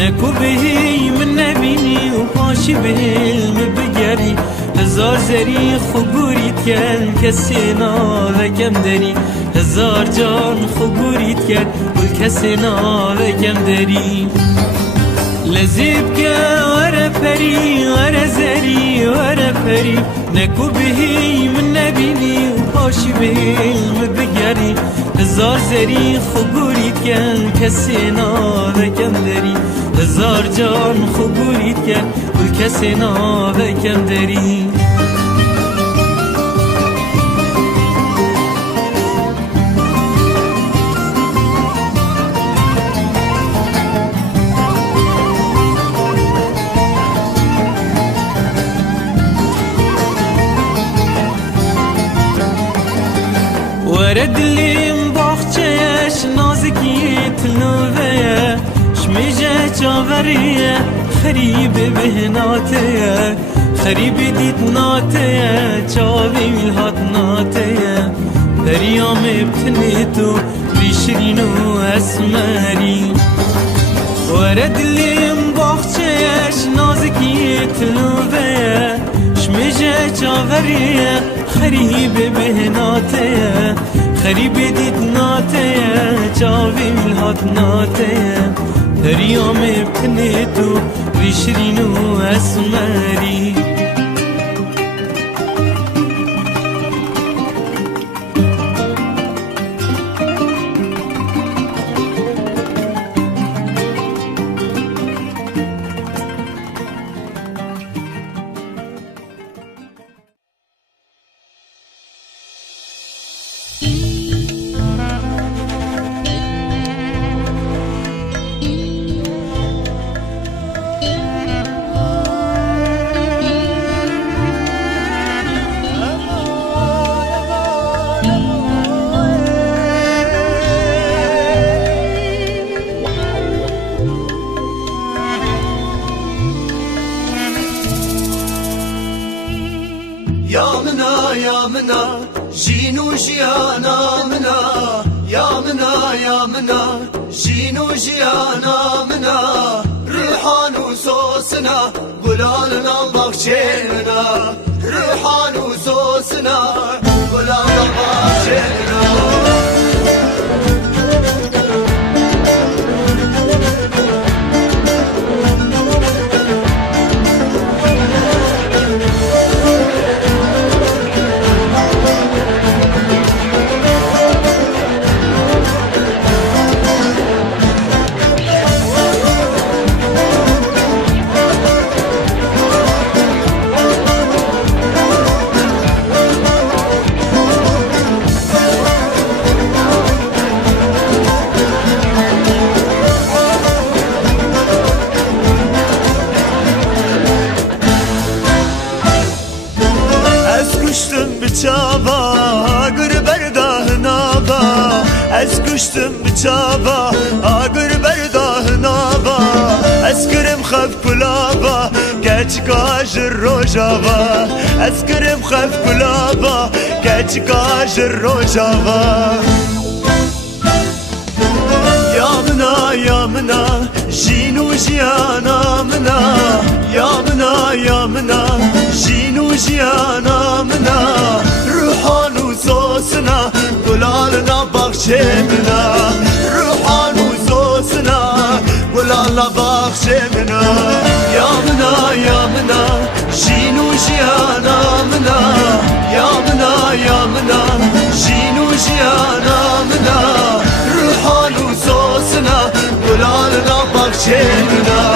نکو بهی من نبینی و پاشی به علم بگری هزار زری خوبوریت کن کسی ناوکم داری هزار جان خوبوریت کن و کسی ناوکم داری لذیب که وره پری وره زری وره پری نکو بهی من نبینی و پاشی به علم بگری هزار زری خوبوریت کن کسی ناوکم داری هزار جان خوبوریت کن و کسی ناوکم داری ورد لیم باخچهش نازکیت نوه شمیجه چاوریه خریب بهناته خریب دیت ناته چاوی میلهات ناته پریام ابتنی تو ریشرین و اسمری ورد لیم باخچهش نازکیت نوه شمیجه چاوریه خریب بهناته خریب دیت ناته چاوی میلهات ناته پریام ابتنی تو ریشرین و اسمری يا منا جينو جيانا منا يا منا يا منا جينو جيانا منا ريحان وسوسنا قلالنا باغشينا ريحان وسوسنا قلالنا باغشينا از کشتم بچابا آگر برده نابا از کرم خف کلابا گچ کاج روجابا از کرم خف کلابا گچ کاج روجابا یا منا جینو جیانا منا یا گلالنا بخشه منا روحان و زوسنا گلالا بخشه منا یا منا یا منا جینو جیانا منا یا منا یا منا جینو جیانا منا روحان و زوسنا گلالنا بخشه منا